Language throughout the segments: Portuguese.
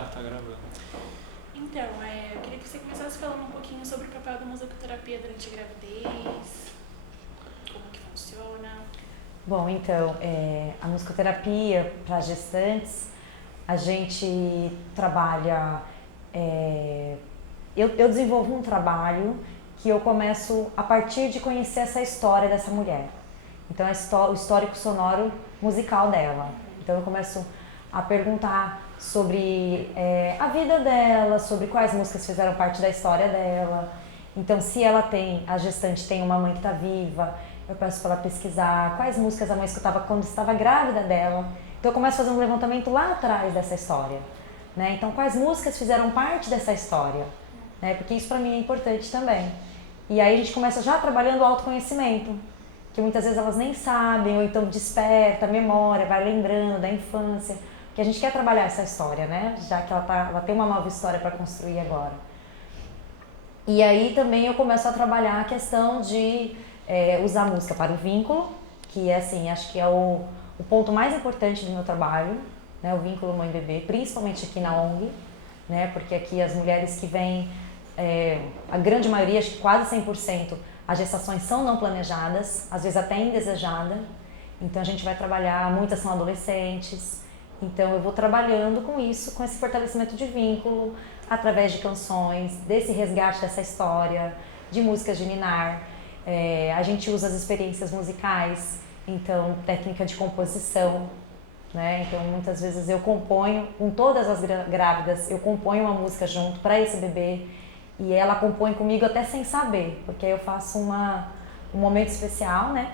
Tá gravando. Então, eu queria que você começasse falando um pouquinho sobre o papel da musicoterapia durante a gravidez, como que funciona. Bom, então, a musicoterapia para gestantes, a gente trabalha... eu desenvolvo um trabalho que eu começo a partir de conhecer essa história dessa mulher. Então, o histórico sonoro musical dela. Então, eu começo a perguntar sobre a vida dela, sobre quais músicas fizeram parte da história dela. Então, se a gestante tem uma mãe que está viva, eu peço para ela pesquisar quais músicas a mãe escutava quando estava grávida dela. Então, eu começo a fazer um levantamento lá atrás dessa história. Né? Então, quais músicas fizeram parte dessa história? Né? Porque isso para mim é importante também. E aí a gente começa já trabalhando o autoconhecimento, que muitas vezes elas nem sabem, ou então desperta a memória, vai lembrando da infância, que a gente quer trabalhar essa história, né? Já que ela tem uma nova história para construir agora. E aí também eu começo a trabalhar a questão de usar a música para o vínculo, que é assim, acho que é o ponto mais importante do meu trabalho, né? O vínculo mãe-bebê, principalmente aqui na ONG, né? Porque aqui as mulheres que vêm, a grande maioria, acho que quase 100%, as gestações são não planejadas, às vezes até indesejada. Então a gente vai trabalhar, muitas são adolescentes. Então eu vou trabalhando com isso, com esse fortalecimento de vínculo, através de canções, desse resgate dessa história, de músicas de ninar. A gente usa as experiências musicais, então técnica de composição, né? Então muitas vezes eu componho, com todas as grávidas, eu componho uma música junto para esse bebê. E ela compõe comigo até sem saber, porque eu faço um momento especial, né?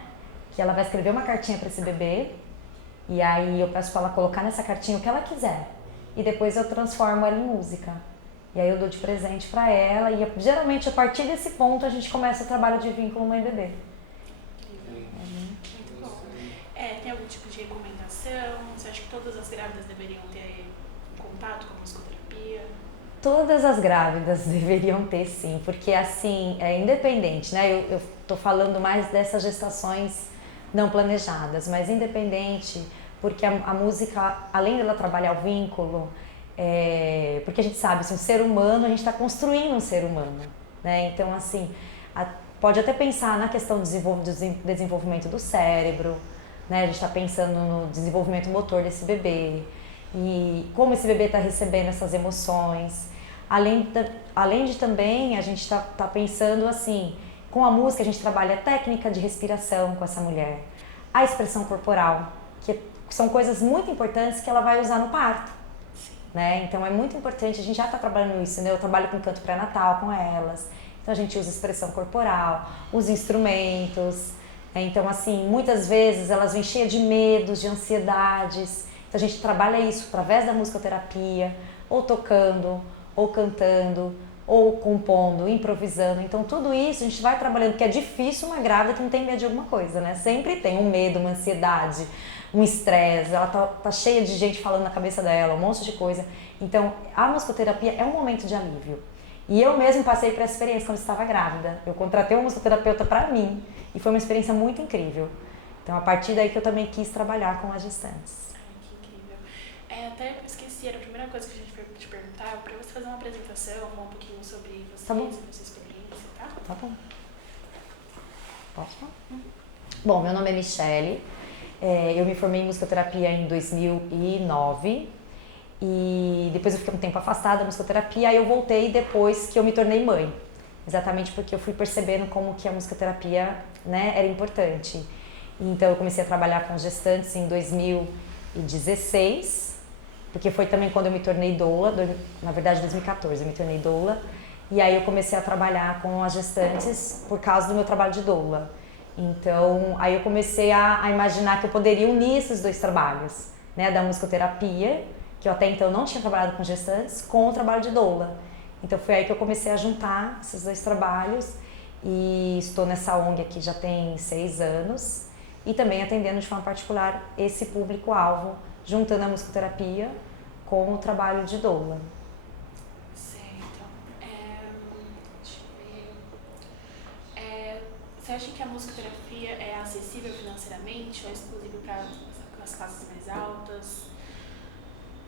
Que ela vai escrever uma cartinha para esse bebê, e aí eu peço para ela colocar nessa cartinha o que ela quiser. E depois eu transformo ela em música. E aí eu dou de presente para ela, e geralmente a partir desse ponto a gente começa o trabalho de vínculo mãe-bebê. Muito bom. Tem algum tipo de recomendação? Você acha que todas as grávidas deveriam ter contato com a musicoterapia? Todas as grávidas deveriam ter, sim, porque assim, é independente, né? Eu tô falando mais dessas gestações não planejadas, mas independente, porque a música, além dela trabalhar o vínculo, porque a gente sabe, assim, um ser humano, a gente está construindo um ser humano, né? Então, assim, pode até pensar na questão do desenvolvimento do cérebro, né? A gente está pensando no desenvolvimento motor desse bebê, e como esse bebê está recebendo essas emoções. Além de também a gente tá pensando assim, com a música a gente trabalha a técnica de respiração com essa mulher, a expressão corporal, que são coisas muito importantes que ela vai usar no parto, né? Então é muito importante, a gente já está trabalhando isso, né? Eu trabalho com canto pré-natal com elas, então a gente usa expressão corporal, os instrumentos, então assim, muitas vezes elas vêm cheias de medos, de ansiedades. Então a gente trabalha isso através da musicoterapia, ou tocando, ou cantando, ou compondo, improvisando. Então tudo isso a gente vai trabalhando, porque é difícil uma grávida que não tem medo de alguma coisa, né? Sempre tem um medo, uma ansiedade, um estresse, ela tá cheia de gente falando na cabeça dela, um monte de coisa. Então a musicoterapia é um momento de alívio. E eu mesmo passei por essa experiência quando eu estava grávida. Eu contratei um musicoterapeuta para mim e foi uma experiência muito incrível. Então a partir daí que eu também quis trabalhar com as gestantes. Até eu esqueci, era a primeira coisa que a gente foi te perguntar, para você fazer uma apresentação, falar um pouquinho sobre você, tá bom. sobre a sua experiência, tá? Tá bom. Posso falar? Bom, meu nome é Michele, eu me formei em musicoterapia em 2009 e depois eu fiquei um tempo afastada da musicoterapia, aí eu voltei depois que eu me tornei mãe, exatamente porque eu fui percebendo como que a musicoterapia, né, era importante. Então eu comecei a trabalhar com gestantes em 2016, porque foi também quando eu me tornei doula, na verdade 2014 eu me tornei doula, e aí eu comecei a trabalhar com as gestantes por causa do meu trabalho de doula. Então aí eu comecei a imaginar que eu poderia unir esses dois trabalhos, né, da musicoterapia, que eu até então não tinha trabalhado com gestantes, com o trabalho de doula. Então foi aí que eu comecei a juntar esses dois trabalhos e estou nessa ONG aqui já tem 6 anos e também atendendo de forma particular esse público-alvo, juntando a musicoterapia com o trabalho de doula. Certo. Deixa eu ver. Você acha que a musicoterapia é acessível financeiramente ou é exclusiva para as classes mais altas?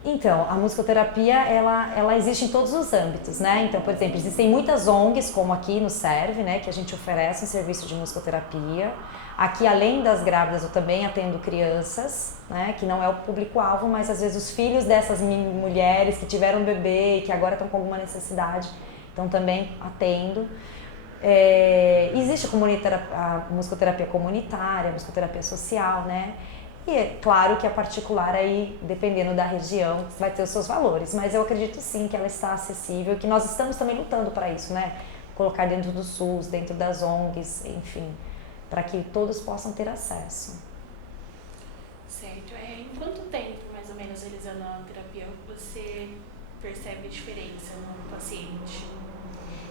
Então, a musicoterapia, ela existe em todos os âmbitos, né? Então, por exemplo, existem muitas ONGs, como aqui no Serve, né? Que a gente oferece um serviço de musicoterapia. Aqui, além das grávidas, eu também atendo crianças, né? Que não é o público-alvo, mas às vezes os filhos dessas mulheres que tiveram bebê e que agora estão com alguma necessidade, então também atendo. Existe a musicoterapia comunitária, a musicoterapia social, né? E é claro que a particular aí, dependendo da região, vai ter os seus valores, mas eu acredito sim que ela está acessível, que nós estamos também lutando para isso, né? Colocar dentro do SUS, dentro das ONGs, enfim, para que todos possam ter acesso. Certo. Em quanto tempo, mais ou menos, realizando a terapia, você percebe a diferença no paciente?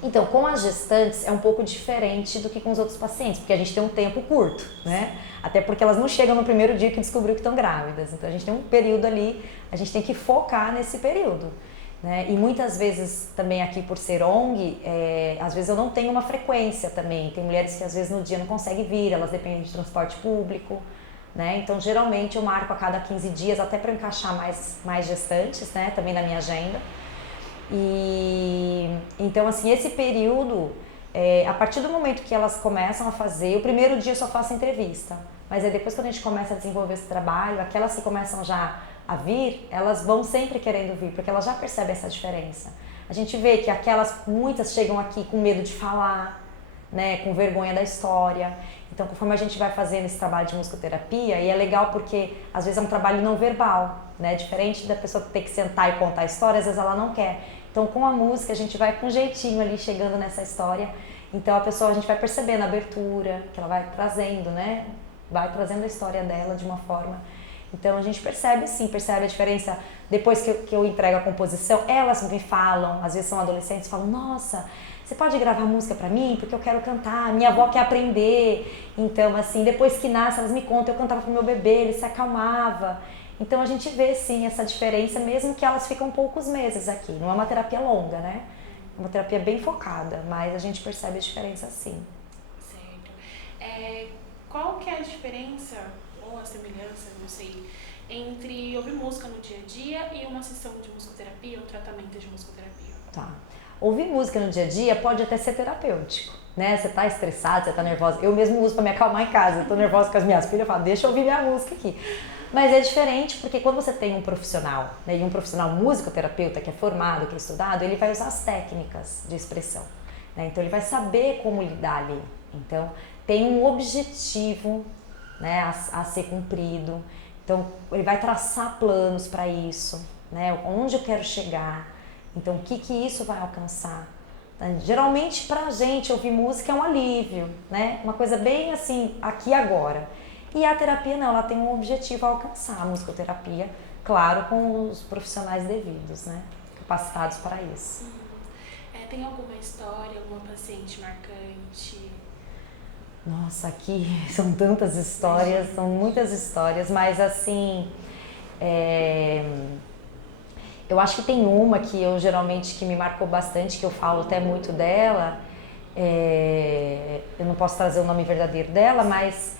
Então, com as gestantes é um pouco diferente do que com os outros pacientes, porque a gente tem um tempo curto, né? Até porque elas não chegam no primeiro dia que descobriu que estão grávidas. Então, a gente tem um período ali, a gente tem que focar nesse período, né? E muitas vezes, também aqui por ser ONG, às vezes eu não tenho uma frequência também. Tem mulheres que às vezes no dia não conseguem vir, elas dependem de transporte público, né? Então, geralmente eu marco a cada 15 dias, até para encaixar mais gestantes, né? Também na minha agenda. E então, assim, esse período, a partir do momento que elas começam a fazer, o primeiro dia eu só faço entrevista, mas aí depois, quando a gente começa a desenvolver esse trabalho, aquelas que começam já a vir, elas vão sempre querendo vir, porque elas já percebem essa diferença. A gente vê que muitas chegam aqui com medo de falar, né, com vergonha da história. Então, conforme a gente vai fazendo esse trabalho de musicoterapia, e é legal porque às vezes é um trabalho não verbal, né, diferente da pessoa ter que sentar e contar a história, às vezes ela não quer. Então, com a música, a gente vai com jeitinho ali chegando nessa história. Então, a gente vai percebendo a abertura que ela vai trazendo, né? Vai trazendo a história dela de uma forma. Então, a gente percebe a diferença. Depois que eu entrego a composição, elas me falam, às vezes são adolescentes, falam: nossa, você pode gravar música pra mim? Porque eu quero cantar, minha avó quer aprender. Então, assim, depois que nasce, elas me contam, eu cantava pro meu bebê, ele se acalmava. Então a gente vê sim essa diferença, mesmo que elas ficam poucos meses aqui. Não é uma terapia longa, né? É uma terapia bem focada, mas a gente percebe a diferença sim. Certo. Qual que é a diferença, ou a semelhança, não sei, entre ouvir música no dia a dia e uma sessão de musicoterapia, um tratamento de musicoterapia? Tá. Ouvir música no dia a dia pode até ser terapêutico, né? Você tá estressado, você tá nervosa. Eu mesmo uso pra me acalmar em casa. Eu tô nervosa com as minhas filhas, eu falo: deixa eu ouvir minha música aqui. Mas é diferente porque quando você tem um profissional, né, e um profissional musicoterapeuta que é formado, que é estudado, ele vai usar as técnicas de expressão, né? Então ele vai saber como lidar ali. Então tem um objetivo, né, a ser cumprido. Então ele vai traçar planos para isso, né? Onde eu quero chegar. Então o que isso vai alcançar. Geralmente pra gente ouvir música é um alívio, né? Uma coisa bem assim, aqui e agora. E a terapia não, ela tem um objetivo a alcançar, a musicoterapia, claro, com os profissionais devidos, né? Capacitados para isso. Tem alguma história, alguma paciente marcante? Nossa, aqui são tantas histórias, são muitas histórias, mas assim, eu acho que tem uma que eu geralmente, que me marcou bastante, que eu falo até muito dela, eu não posso trazer o nome verdadeiro dela, mas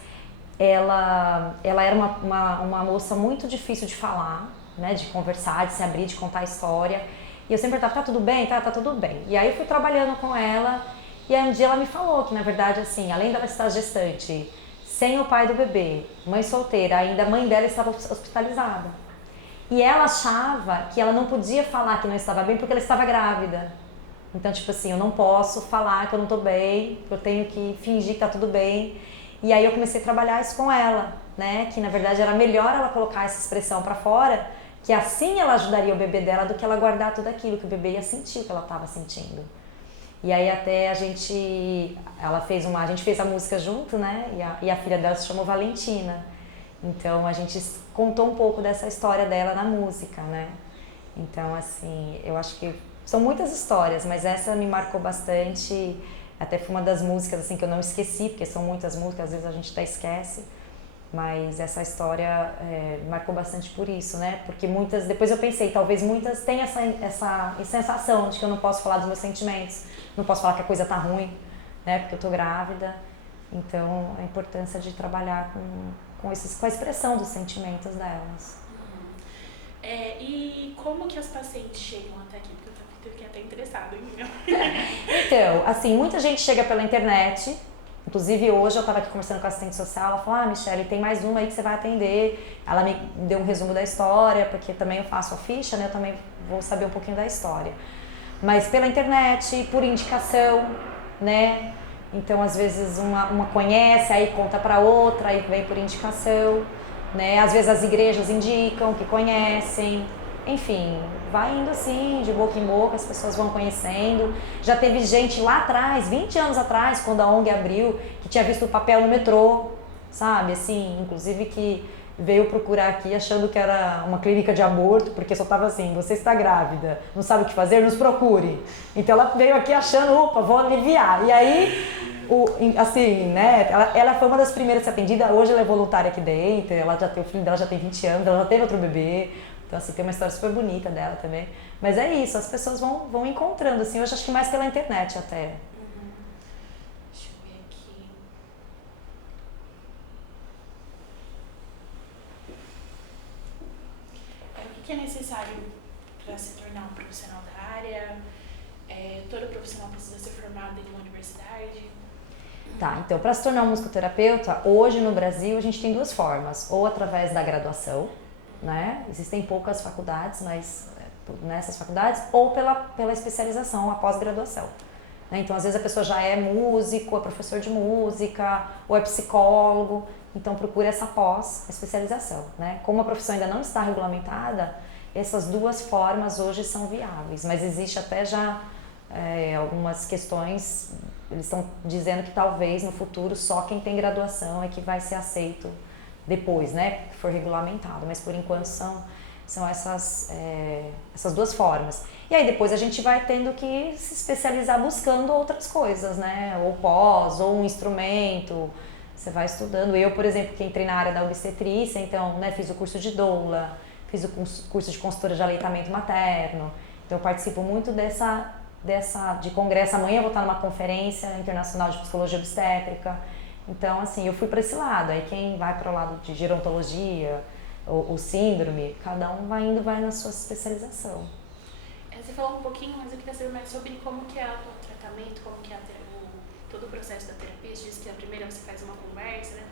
ela era uma moça muito difícil de falar, né, de conversar, de se abrir, de contar a história. E eu sempre perguntava: tá tudo bem? Tá tudo bem. E aí eu fui trabalhando com ela, e aí um dia ela me falou que, na verdade, assim, além dela estar gestante, sem o pai do bebê, mãe solteira, ainda a mãe dela estava hospitalizada. E ela achava que ela não podia falar que não estava bem porque ela estava grávida. Então, tipo assim, eu não posso falar que eu não tô bem, eu tenho que fingir que tá tudo bem. E aí eu comecei a trabalhar isso com ela, né? Que na verdade era melhor ela colocar essa expressão pra fora, que assim ela ajudaria o bebê dela do que ela guardar tudo aquilo, que o bebê ia sentir o que ela estava sentindo. E aí até a gente fez a música junto, né? E a filha dela se chamou Valentina. Então a gente contou um pouco dessa história dela na música, né? Então assim, eu acho que são muitas histórias, mas essa me marcou bastante. Até foi uma das músicas assim que eu não esqueci, porque são muitas músicas, às vezes a gente até esquece. Mas essa história marcou bastante por isso, né? Porque depois eu pensei, talvez muitas tenham essa sensação de que eu não posso falar dos meus sentimentos, não posso falar que a coisa tá ruim, né? Porque eu tô grávida. Então, a importância de trabalhar com a expressão dos sentimentos delas. E como que as pacientes chegam até aqui? Porque eu fiquei até interessada em Então, assim, muita gente chega pela internet. Inclusive, hoje eu estava aqui conversando com a assistente social, ela falou, Michele, tem mais uma aí que você vai atender. Ela me deu um resumo da história, porque também eu faço a ficha, né? Eu também vou saber um pouquinho da história. Mas pela internet, por indicação, né? Então, às vezes, uma conhece, aí conta para outra, aí vem por indicação, né? Às vezes as igrejas indicam que conhecem. Enfim, vai indo assim, de boca em boca, as pessoas vão conhecendo. Já teve gente lá atrás, 20 anos atrás, quando a ONG abriu, que tinha visto o papel no metrô, sabe? Assim, inclusive que veio procurar aqui achando que era uma clínica de aborto, porque só tava assim, você está grávida, não sabe o que fazer, nos procure. Então ela veio aqui achando, opa, vou aliviar. E aí, assim, né, ela foi uma das primeiras a ser atendida, hoje ela é voluntária aqui dentro, ela já tem, o filho dela já tem 20 anos, ela já teve outro bebê. Então, assim, tem uma história super bonita dela também. Mas é isso, as pessoas vão encontrando, assim, hoje acho que mais pela internet até. Deixa eu ver aqui. O que é necessário para se tornar um profissional da área? Todo profissional precisa ser formado em uma universidade? Tá, então, para se tornar um musicoterapeuta, hoje no Brasil a gente tem duas formas. Ou através da graduação, né? Existem poucas faculdades, mas nessas faculdades, ou pela especialização, a pós-graduação. Né? Então, às vezes a pessoa já é músico, é professor de música, ou é psicólogo, então procura essa pós-especialização. Né? Como a profissão ainda não está regulamentada, essas duas formas hoje são viáveis, mas existe até já algumas questões, eles estão dizendo que talvez no futuro só quem tem graduação é que vai ser aceito depois, né, que for regulamentado, mas por enquanto são essas duas formas. E aí depois a gente vai tendo que se especializar buscando outras coisas, né, ou pós, ou um instrumento, você vai estudando. Eu, por exemplo, que entrei na área da obstetrícia, então, né, fiz o curso de doula, fiz o curso de consultora de aleitamento materno, então eu participo muito de congresso. Amanhã eu vou estar numa conferência internacional de psicologia obstétrica. Então, assim, eu fui para esse lado. Aí quem vai para o lado de gerontologia, ou síndrome, cada um vai na sua especialização. Você falou um pouquinho, mas eu queria saber mais sobre como que é o tratamento, como que é todo o processo da terapia. Você disse que a primeira você faz uma conversa, né?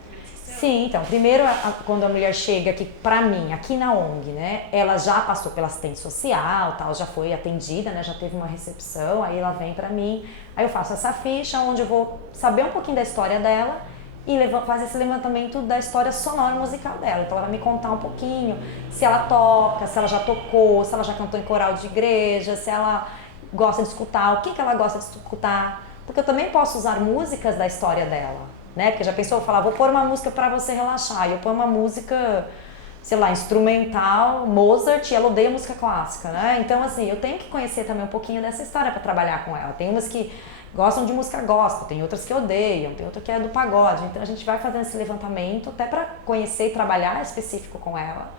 Sim, então, primeiro quando a mulher chega aqui pra mim, aqui na ONG, né, ela já passou pela assistente social, tal, já foi atendida, né, já teve uma recepção, aí ela vem pra mim, aí eu faço essa ficha onde eu vou saber um pouquinho da história dela e fazer esse levantamento da história sonora musical dela. Então ela vai me contar um pouquinho se ela toca, se ela já tocou, se ela já cantou em coral de igreja, se ela gosta de escutar, o que ela gosta de escutar, porque eu também posso usar músicas da história dela. Né? Porque já pensou, eu falar, vou pôr uma música para você relaxar, e eu ponho uma música, sei lá, instrumental, Mozart, e ela odeia música clássica, né? Então, assim, eu tenho que conhecer também um pouquinho dessa história para trabalhar com ela. Tem umas que gostam de música gospel, tem outras que odeiam, tem outra que é do pagode. Então, a gente vai fazendo esse levantamento até para conhecer e trabalhar específico com ela.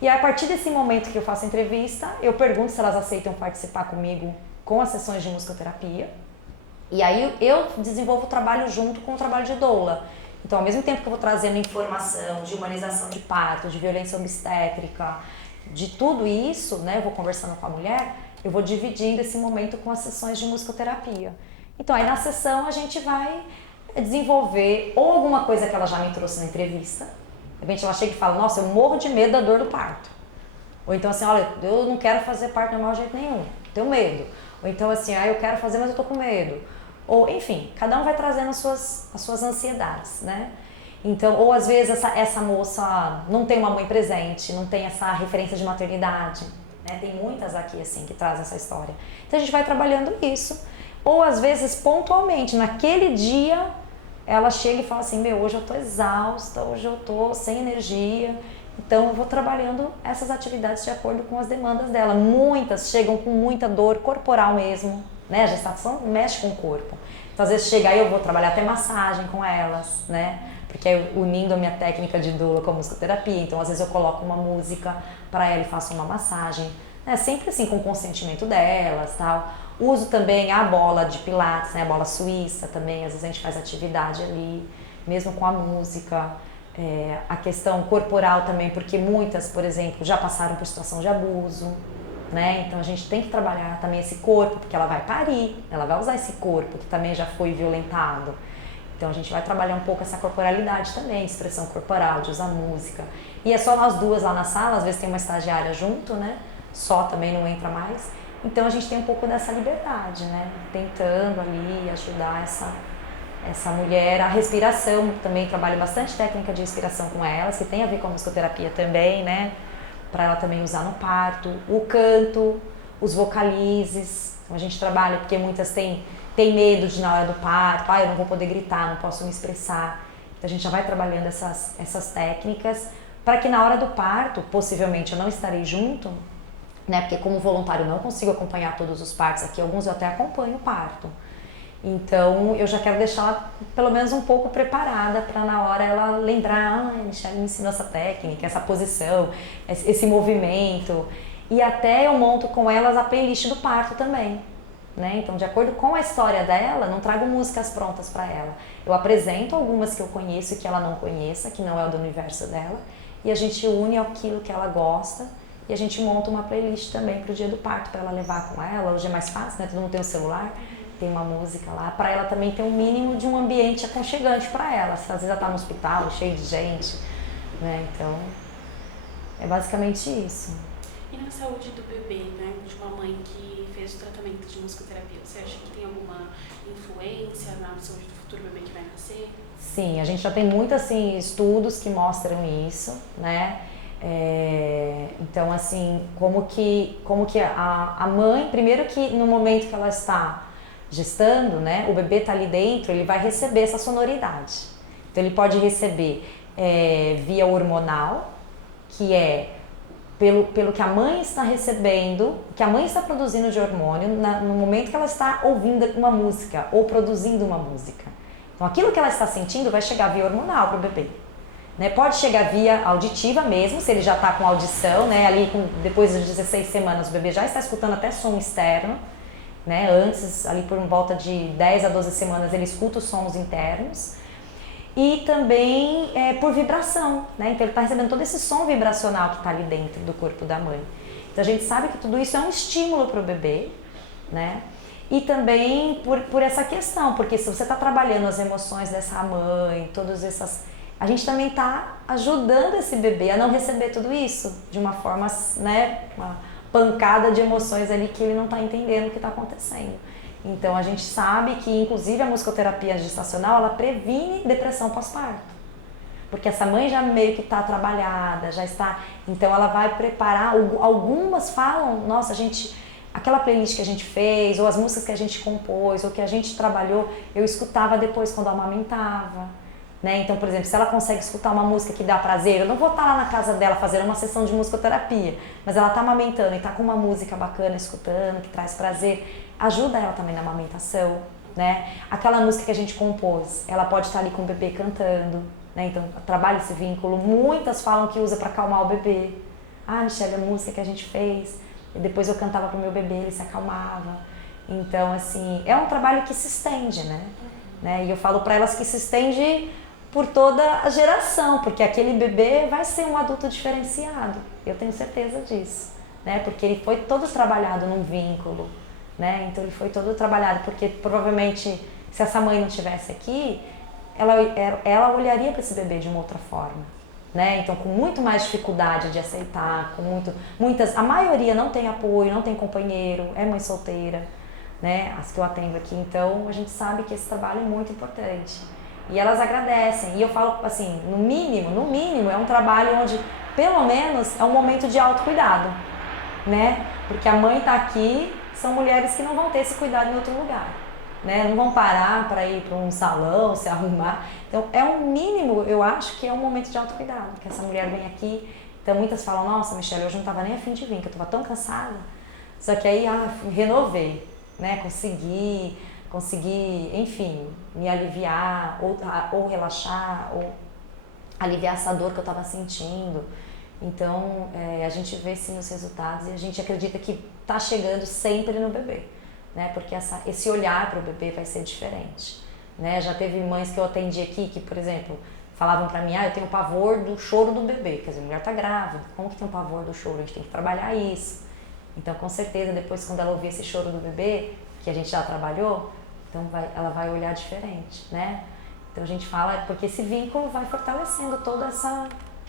E aí, a partir desse momento que eu faço a entrevista, eu pergunto se elas aceitam participar comigo com as sessões de musicoterapia. E aí eu desenvolvo o trabalho junto com o trabalho de doula. Então, ao mesmo tempo que eu vou trazendo informação de humanização de parto, de violência obstétrica, de tudo isso, né, eu vou conversando com a mulher, eu vou dividindo esse momento com as sessões de musicoterapia. Então, aí na sessão a gente vai desenvolver ou alguma coisa que ela já me trouxe na entrevista. De repente ela chega e fala, nossa, eu morro de medo da dor do parto. Ou então assim, olha, eu não quero fazer parto normal de jeito nenhum, tenho medo. Ou então assim, eu quero fazer, mas eu tô com medo. Ou, enfim, cada um vai trazendo as suas ansiedades, né? Então, ou às vezes essa moça não tem uma mãe presente, não tem essa referência de maternidade, né? Tem muitas aqui, assim, que trazem essa história. Então, a gente vai trabalhando isso. Ou, às vezes, pontualmente, naquele dia, ela chega e fala assim, hoje eu tô exausta, hoje eu tô sem energia. Então, eu vou trabalhando essas atividades de acordo com as demandas dela. Muitas chegam com muita dor corporal mesmo, né? A gestação mexe com o corpo. Então, às vezes chega aí, eu vou trabalhar até massagem com elas, né? Porque aí, unindo a minha técnica de doula com a musicoterapia, então às vezes eu coloco uma música para ela e faço uma massagem, né? Sempre assim com o consentimento delas, tal. Uso também a bola de pilates, né? A bola suíça também, às vezes a gente faz atividade ali, mesmo com a música. A questão corporal também, porque muitas, por exemplo, já passaram por situação de abuso, né? Então a gente tem que trabalhar também esse corpo, porque ela vai parir, ela vai usar esse corpo que também já foi violentado. Então a gente vai trabalhar um pouco essa corporalidade também, expressão corporal, de usar música. E é só nós duas lá na sala, às vezes tem uma estagiária junto, né? Só também não entra mais. Então a gente tem um pouco dessa liberdade, né? Tentando ali ajudar essa mulher. A respiração, também trabalho bastante técnica de respiração com elas, que tem a ver com a musicoterapia também, né? Para ela também usar no parto. O canto, os vocalizes, então, a gente trabalha porque muitas têm medo de na hora do parto, eu não vou poder gritar, não posso me expressar. Então a gente já vai trabalhando essas técnicas para que na hora do parto, possivelmente eu não estarei junto, né? Porque como voluntário eu não consigo acompanhar todos os partos aqui, alguns eu até acompanho o parto. Então eu já quero deixá-la pelo menos um pouco preparada para na hora ela lembrar, Michelle me ensinou essa técnica, essa posição, esse movimento. E até eu monto com elas a playlist do parto também, né? Então, de acordo com a história dela, não trago músicas prontas para ela. Eu apresento algumas que eu conheço e que ela não conheça, que não é do universo dela, e a gente une aquilo que ela gosta e a gente monta uma playlist também para o dia do parto para ela levar com ela. Hoje é mais fácil, né? Todo mundo tem o celular. Tem uma música lá, para ela também ter um mínimo de um ambiente aconchegante para ela, se às vezes ela está no hospital, cheio de gente, né? Então, é basicamente isso. E na saúde do bebê, né, de uma mãe que fez o tratamento de musicoterapia, você acha que tem alguma influência na saúde do futuro bebê que vai nascer? Sim, a gente já tem muitos assim, estudos que mostram isso, né? Então, assim, como que a mãe, primeiro que no momento que ela está gestando, né, o bebê está ali dentro, ele vai receber essa sonoridade. Então ele pode receber via hormonal, que é pelo que a mãe está recebendo, que a mãe está produzindo de hormônio no momento que ela está ouvindo uma música ou produzindo uma música. Então aquilo que ela está sentindo vai chegar via hormonal para o bebê. Né? Pode chegar via auditiva mesmo, se ele já está com audição, né? Ali depois das 16 semanas o bebê já está escutando até som externo. Né? Antes, ali por volta de 10 a 12 semanas, ele escuta os sons internos. E também por vibração, né? Então ele está recebendo todo esse som vibracional que está ali dentro do corpo da mãe. Então a gente sabe que tudo isso é um estímulo para o bebê, né? E também por essa questão, porque se você está trabalhando as emoções dessa mãe, todas essas... A gente também está ajudando esse bebê a não receber tudo isso de uma forma, né? Uma pancada de emoções ali que ele não está entendendo o que está acontecendo. Então a gente sabe que inclusive a musicoterapia gestacional ela previne depressão pós-parto, porque essa mãe já meio que está trabalhada, já está, então ela vai preparar. Algumas falam, nossa, aquela playlist que a gente fez, ou as músicas que a gente compôs, ou que a gente trabalhou, eu escutava depois quando amamentava. Né? Então, por exemplo, se ela consegue escutar uma música que dá prazer, eu não vou estar lá na casa dela fazendo uma sessão de musicoterapia, mas ela está amamentando e está com uma música bacana, escutando, que traz prazer, ajuda ela também na amamentação, né? Aquela música que a gente compôs, ela pode estar ali com o bebê cantando, né? Então, trabalha esse vínculo. Muitas falam que usa para acalmar o bebê. Ah, Michelle, a música que a gente fez, e depois eu cantava pro meu bebê, ele se acalmava. Então, assim, é um trabalho que se estende, né? E eu falo para elas que se estende por toda a geração, porque aquele bebê vai ser um adulto diferenciado, eu tenho certeza disso, né? Porque ele foi todo trabalhado num vínculo, né? Então ele foi todo trabalhado, porque provavelmente se essa mãe não estivesse aqui, ela olharia para esse bebê de uma outra forma, né? Então com muito mais dificuldade de aceitar, a maioria não tem apoio, não tem companheiro, é mãe solteira, né? As que eu atendo aqui, então a gente sabe que esse trabalho é muito importante. E elas agradecem. E eu falo assim, no mínimo, é um trabalho onde, pelo menos, é um momento de autocuidado, né? Porque a mãe está aqui, são mulheres que não vão ter esse cuidado em outro lugar, né? Não vão parar para ir para um salão, se arrumar. Então, é um mínimo, eu acho que é um momento de autocuidado, que essa mulher vem aqui. Então, muitas falam, nossa, Michelle, hoje eu não estava nem a fim de vir, que eu estava tão cansada. Só que aí, renovei, né? Consegui, enfim, me aliviar, ou relaxar, ou aliviar essa dor que eu estava sentindo. Então, a gente vê sim os resultados e a gente acredita que está chegando sempre no bebê, né? Porque esse olhar para o bebê vai ser diferente, né? Já teve mães que eu atendi aqui que, por exemplo, falavam pra mim, eu tenho pavor do choro do bebê, quer dizer, a mulher tá grávida, como que tem um pavor do choro? A gente tem que trabalhar isso. Então, com certeza, depois quando ela ouvir esse choro do bebê, que a gente já trabalhou, então ela vai olhar diferente, né? Então a gente fala, porque esse vínculo vai fortalecendo toda essa